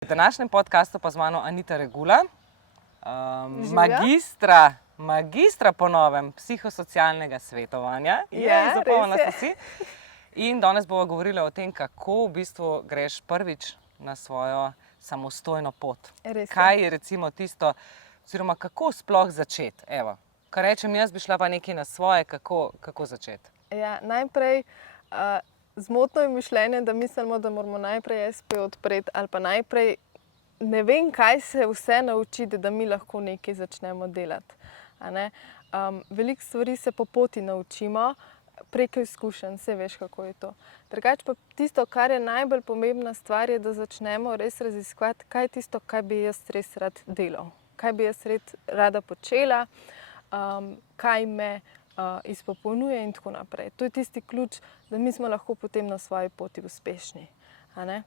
V današnjem podkastu pa z mano Anita Regula, Živjo. magistra po novem psihosocialnega svetovanja. Ja, Zapomnila res je. ste si. In danes bomo govorili o tem, kako v bistvu greš prvič na svojo samostojno pot. Res je. Kaj je recimo tisto, oziroma kako sploh začeti? Evo, kar rečem, jaz bi šla pa nekaj na svoje, kako začeti. Ja, najprej zmotno je mišljenje, da mislimo, da moramo najprej SP odpreti ali pa najprej ne vem, kaj se vse naučiti, da mi lahko nekaj začnemo delati. A ne? Veliko stvari se po poti naučimo, preko izkušenj, saj veš, kako je to. Drugače pa tisto, kar je najbolj pomembna stvar, je, da začnemo res raziskovati, kaj je tisto, kaj bi jaz res rad delal. Kaj bi jaz res rada počela, kaj me izpopolnjuje in tako naprej. To je tisti ključ, da mi smo lahko potem na svoji poti uspešni. A ne?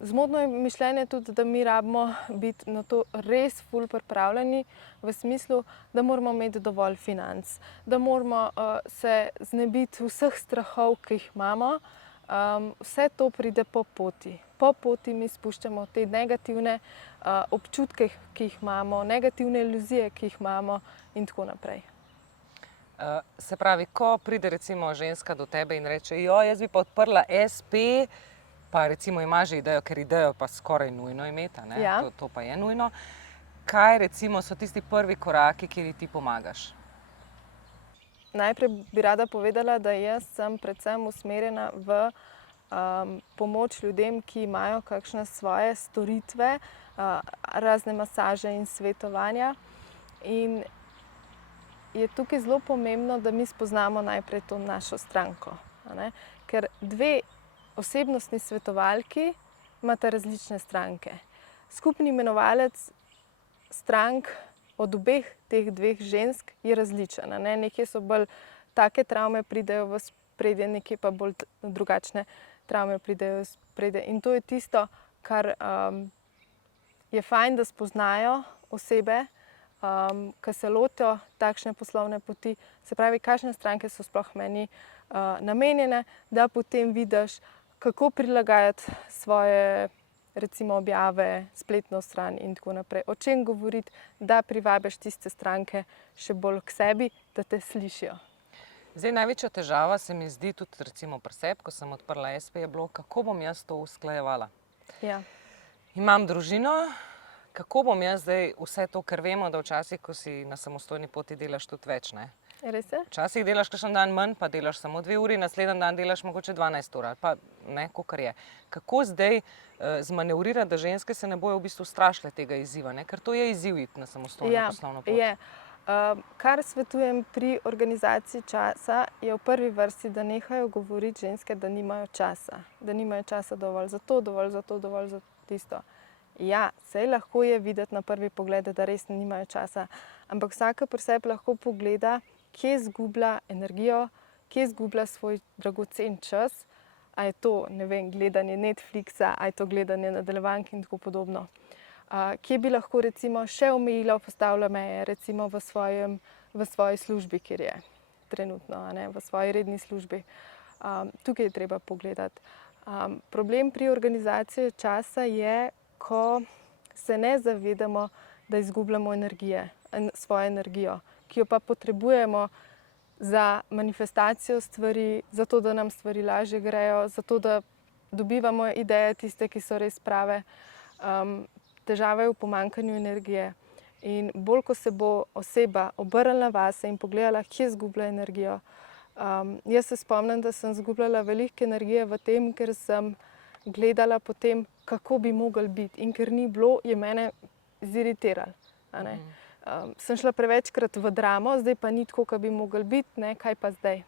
Zmotno je mišljenje tudi, da mi rabimo biti na to res ful pripravljeni, v smislu, da moramo imeti dovolj financ, da moramo se znebiti vseh strahov, ki jih imamo. Vse to pride po poti. Po poti mi spuščamo te negativne občutke, ki jih imamo, negativne iluzije, ki jih imamo in tako naprej. Se pravi, ko pride recimo ženska do tebe in reče, jaz bi pa odprla SP, pa recimo ima že idejo, ker idejo pa skoraj nujno imeti, ne? Ja. To pa je nujno. Kaj recimo so tisti prvi koraki, kjer ti pomagaš? Najprej bi rada povedala, da jaz sem predvsem usmerjena v pomoč ljudem, ki imajo kakšne svoje storitve, razne masaže in svetovanja. In je tukaj zelo pomembno, da mi spoznamo najprej to našo stranko. A ne? Ker dve osebnostni svetovalki imata različne stranke. Skupni imenovalec strank od obeh teh dveh žensk je različen. Ne? Nekje so bolj take travme pridejo v spredje, nekje pa bolj drugačne travme pridejo v spredje. In to je tisto, kar je fajn, da spoznajo osebe, ki se lotijo takšne poslovne poti, se pravi, kakšne stranke so sploh meni namenjene, da potem vidiš, kako prilagajati svoje recimo objave, spletno stran in tako naprej. O čem govoriti, da privabiš tiste stranke še bolj k sebi, da te slišijo. Zdaj, največja težava se mi zdi tudi recimo pri sebi, ko sem odprla SP, je bilo, kako bom jaz to usklajevala. Ja. Imam družino, kako bom jaz zdaj vse to, ker vemo, da včasih, ko si na samostojni poti, delaš tudi več, ne? Res je? Včasih delaš kakšen dan manj, pa delaš samo 2 uri, naslednji dan delaš mogoče 12 ur, ali pa ne, kakor je. Kako zdaj zmanevrirati, da ženske se ne bojo v bistvu strašile tega izziva, ne? Ker to je izziv iti na samostojno poslovno pot. Je. Kar svetujem pri organizaciji časa, je v prvi vrsti, da nehajo govoriti ženske, da nimajo časa. Da nimajo časa dovolj za to, dovolj za to, dovolj za tisto. Ja, saj lahko je videti na prvi pogled, da res nimajo časa. Ampak vsaka pri sebi lahko pogleda, kje izgublja energijo, kje izgublja svoj dragocen čas. A je to, ne vem, gledanje Netflixa, a je to gledanje nadaljevank in tako podobno. Kje bi lahko recimo še omejila, postavila meje, recimo v svoji službi, kjer je trenutno, a ne, v svoji redni službi. Tukaj je treba pogledati. Problem pri organizaciji časa je, ko se ne zavedamo, da izgubljamo svojo energijo, ki jo pa potrebujemo za manifestacijo stvari, zato da nam stvari lažje grejo, zato da dobivamo ideje tiste, ki so res prave. Težava je v pomanjkanju energije. In bolj, ko se bo oseba obrnila vase in pogledala, kje izgublja energijo. Jaz se spomnim, da sem izgubljala veliko energije v tem, ker sem gledala potem, kako bi mogli biti. In ker ni bilo, je mene ziritiralo. Sem šla prevečkrat v dramo, zdaj pa ni tako, kot bi mogli biti, ne, kaj pa zdaj.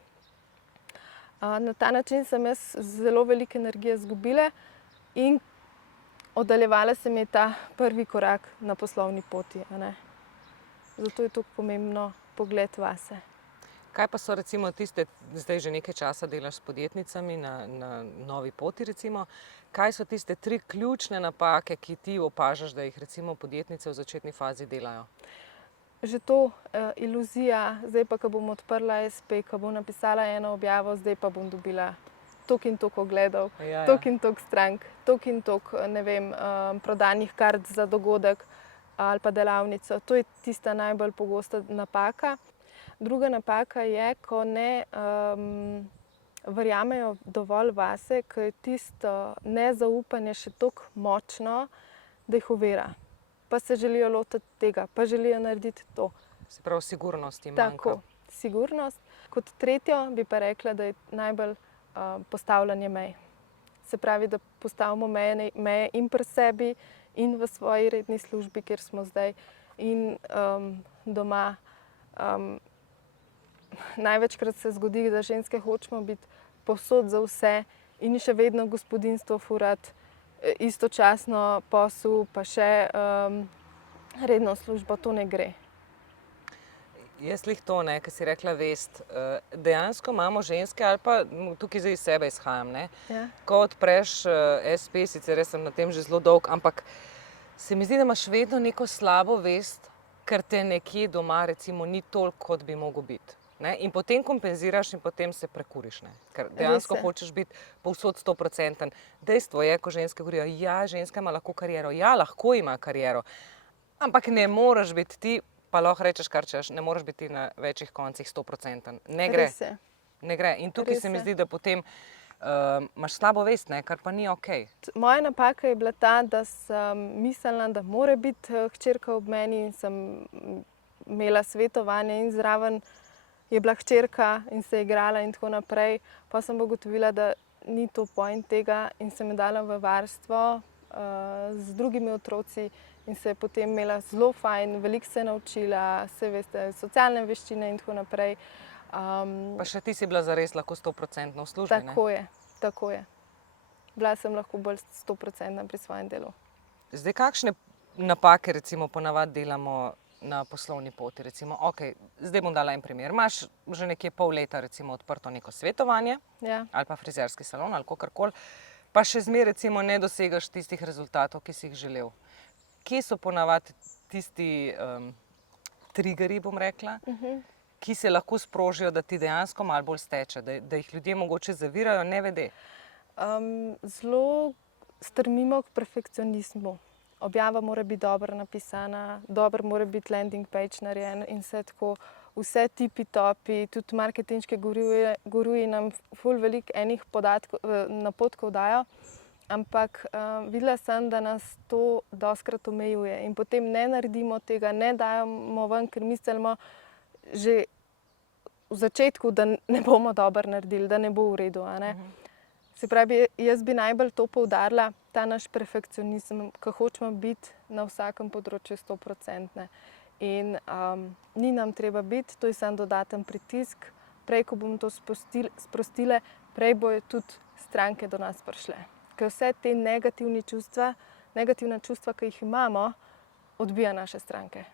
Na ta način sem jaz zelo veliko energije izgubila in oddaljevala se mi je ta prvi korak na poslovni poti. A ne. Zato je tako pomembno pogled vase. Kaj pa so recimo tiste, zdaj že nekaj časa delaš s podjetnicami na novi poti recimo, kaj so tiste 3 ključne napake, ki ti opažaš, da jih recimo podjetnice v začetni fazi delajo? Že to iluzija, zdaj pa, ko bom odprla SP, ko bom napisala eno objavo, zdaj pa bom dobila toliko in toliko ogledov, Ja. toliko in toliko strank, toliko in toliko, ne vem, prodanih kart za dogodek ali pa delavnico. To je tista najbolj pogosta napaka. Druga napaka je, ko ne verjamejo dovolj vase, ko je tisto nezaupanje še tako močno, da jih ovira. Pa se želijo lotiti tega, pa želijo narediti to. Se pravi, sigurnosti manjka. Tako, sigurnost. Kot tretjo bi pa rekla, da je najbolj postavljanje mej. Se pravi, da postavimo meje in pri sebi, in v svoji redni službi, kjer smo zdaj, in doma. Največkrat se zgodi, da ženske hočemo biti povsod za vse in še vedno gospodinjstvo furati, istočasno posel, pa še redno službo, to ne gre. Jaz lih to, kar si rekla, vest. Dejansko imamo ženske, ali pa tukaj zdaj iz sebe izhajam, Ja. ko odpreš SP, sicer jaz sem na tem že zelo dolg, ampak se mi zdi, da imaš vedno neko slabo vest, ker te nekje doma recimo ni toliko, kot bi mogel biti. In potem kompenziraš in potem se prekuriš. Ker dejansko je. hočeš biti povsod 100%. Dejstvo je, ko ženske govorijo, ja, ženska ima lahko kariero. Ja, lahko ima kariero, ampak ne moreš biti ti, pa lahko rečeš, kar češ, ne moreš biti na večjih koncih 100%. Ne gre. Res je. Ne gre. In tukaj Res se mi je. zdi, da potem imaš slabo vest, kar pa ni ok. Moja napaka je bila ta, da sem mislila, da mora biti hčerka ob meni, in sem imela svetovanje in zraven je bila hčerka in se je igrala in tako naprej. Pa sem ugotovila, da ni to point tega, in sem jo dala v varstvo z drugimi otroci in se je potem imela zelo fajn, veliko se je naučila, se veste, socialne veščine in tako naprej. Pa še ti si bila zares lahko 100% v službi. Tako je. Bila sem lahko bolj 100% pri svojem delu. Zdaj, kakšne napake recimo ponavadi delamo na poslovni poti? Recimo, okay, zdaj bom dala en primer. Imaš že nekje pol leta recimo odprto neko svetovanje, Ja. ali pa frizerski salon ali kakorkoli, pa še zmeraj recimo ne dosegaš tistih rezultatov, ki si jih želel. Kje so ponavadi tisti triggerji, bom rekla, ki se lahko sprožijo, da ti dejansko malo bolj steče, da jih ljudje mogoče zavirajo, ne vede? Zelo strmimo k perfekcionizmu. Objava mora biti dobro napisana, dobro mora biti landing page narejen in vse tako, vse tipi-topi, tudi marketinške guruji nam ful veliko enih napotkov dajo, ampak videla sem, da nas to dostikrat omejuje in potem ne naredimo tega, ne dajemo ven, ker mislimo že v začetku, da ne bomo dobro naredili, da ne bo v redu. Se pravi, jaz bi najbolj to poudarila, ta naš perfekcionizem, ko hočemo biti na vsakem področju 100%. In ni nam treba biti, to je samo dodaten pritisk. Prej, ko bomo to sprostile, prej bojo tudi stranke do nas prišle. Ker vse te negativna čustva, ki jih imamo, odbija naše stranke.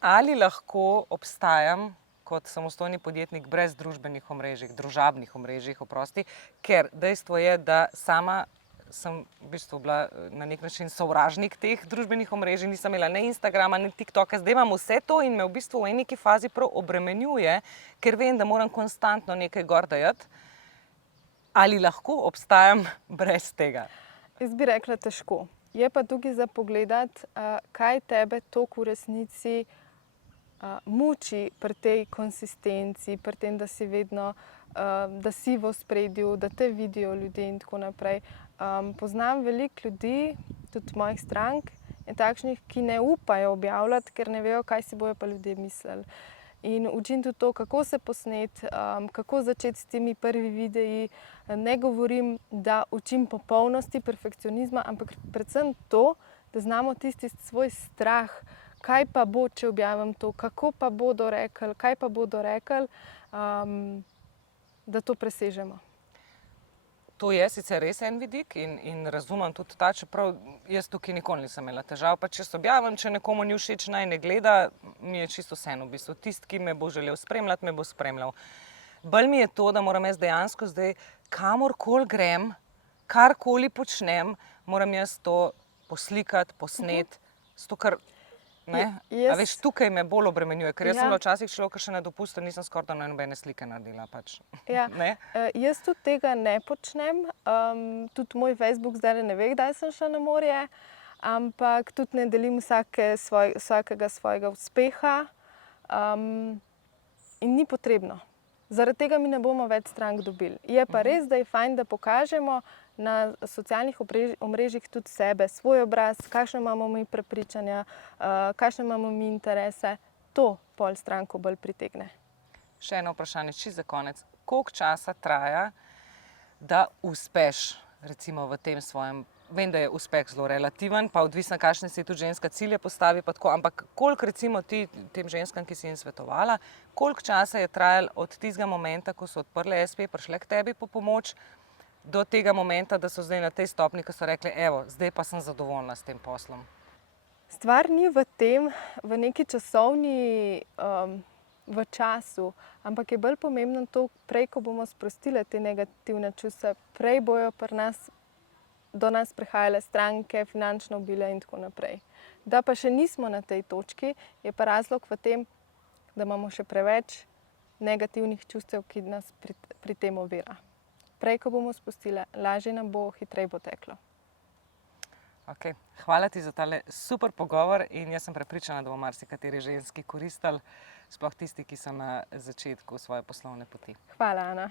Ali lahko obstajam kot samostojni podjetnik brez družbenih omrežij, družabnih omrežij, oprosti, ker dejstvo je, da sama sem v bistvu bila na nek način sovražnik teh družbenih omrežij, nisem imela ne Instagrama, ne TikToka, zdaj imam vse to in me v bistvu v neki fazi prav obremenjuje, ker vem, da moram konstantno nekaj gor dajati. Ali lahko obstajam brez tega? Jaz bi rekla težko. Je pa tukaj za pogledati, kaj tebe toliko v resnici muči pri tej konsistenci, pri tem, da si vedno, da si v ospredju, da te vidijo ljudje in tako naprej. Poznam veliko ljudi, tudi mojih strank, in takšnih, ki ne upajo objavljati, ker ne vejo, kaj si bojo pa ljudje mislili. In učim tudi to, kako se posneti, kako začeti s temi prvi videi. Ne govorim, da učim popolnosti perfekcionizma, ampak predvsem to, da znamo tisti svoj strah, kaj pa bo, če objavim to, kako pa bodo rekli, kaj pa bodo rekli, da to presežemo. To je sicer res en vidik in razumem tudi ta, čeprav jaz tukaj nikoli nisem imela težav. Pa če se objavim, če nekomu ni všeč, naj ne gleda, mi je čisto vseeno v bistvu. Tisti, ki me bo želel spremljati, me bo spremljal. Bolj mi je to, da moram jaz dejansko zdaj, kamorkoli grem, karkoli počnem, moram jaz to poslikati, posneti. Zato, ker A veš, tukaj me bolj obremenjuje, ker jaz sem Ja. bila včasih človek, še na dopustu, nisem skoraj da nobene slike naredila. Pač. Ja. Ne? Jaz tudi tega ne počnem. Tudi moj Facebook zdaj ne ve, kdaj sem šla na morje, ampak tudi ne delim vsakega svojega uspeha. In ni potrebno. Zaradi tega mi ne bomo več strank dobili. Je pa res, da je fajn, da pokažemo na socialnih omrežjih tudi sebe, svoj obraz, kakšne imamo mi prepričanja, kakšne imamo mi interese. To pol stranko bolj pritegne. Še eno vprašanje, čisto za konec. Koliko časa traja, da uspeš recimo v tem svojem, vem, da je uspeh zelo relativen, pa odvisno, kakšne si tudi ženska cilje postavi, pa tako, ampak koliko recimo ti tem ženskam, ki si jim svetovala, koliko časa je trajalo od tistega momenta, ko so odprle SP, prišle k tebi po pomoč, do tega momenta, da so zdaj na tej stopni, ko so rekli, evo, zdaj pa sem zadovoljna s tem poslom? Stvar ni v tem, v neki časovni, v času, ampak je bolj pomembno to, prej, ko bomo sprostile te negativne čustva, prej bojo do nas prihajale stranke, finančno bile in tako naprej. Da pa še nismo na tej točki, je pa razlog v tem, da imamo še preveč negativnih čustev, ki nas pri tem ovira. Prej, ko bomo spustile, lažje nam bo, hitreje bo teklo. Okay. Hvala ti za tale super pogovor in jaz sem prepričana, da bo marsikateri ženski koristili, sploh tisti, ki so na začetku svoje poslovne poti. Hvala, Ana.